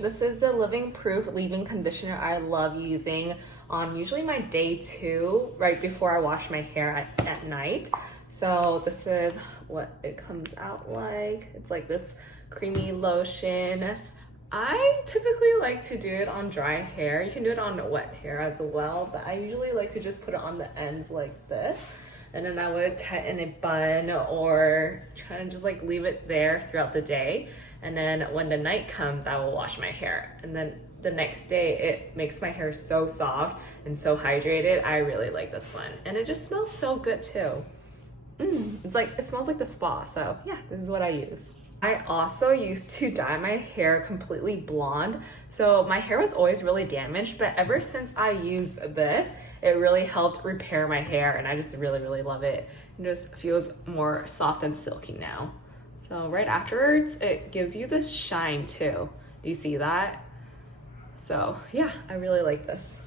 This is the Living Proof leave-in conditioner I love using on usually my day 2, right before I wash my hair at night. So this is what it comes out like. It's like this creamy lotion. I typically like to do it on dry hair. You can do it on wet hair as well, but I usually like to just put it on the ends like this. And then I would tie it in a bun or try to just like leave it there throughout the day. And then when the night comes, I will wash my hair. And then the next day, it makes my hair so soft and so hydrated. I really like this one. And it just smells so good too. It's like, it smells like the spa. So yeah, this is what I use. I also used to dye my hair completely blonde. So my hair was always really damaged, but ever since I used this, it really helped repair my hair and I just really, really love it. It just feels more soft and silky now. So right afterwards, it gives you this shine too. Do you see that? So yeah, I really like this.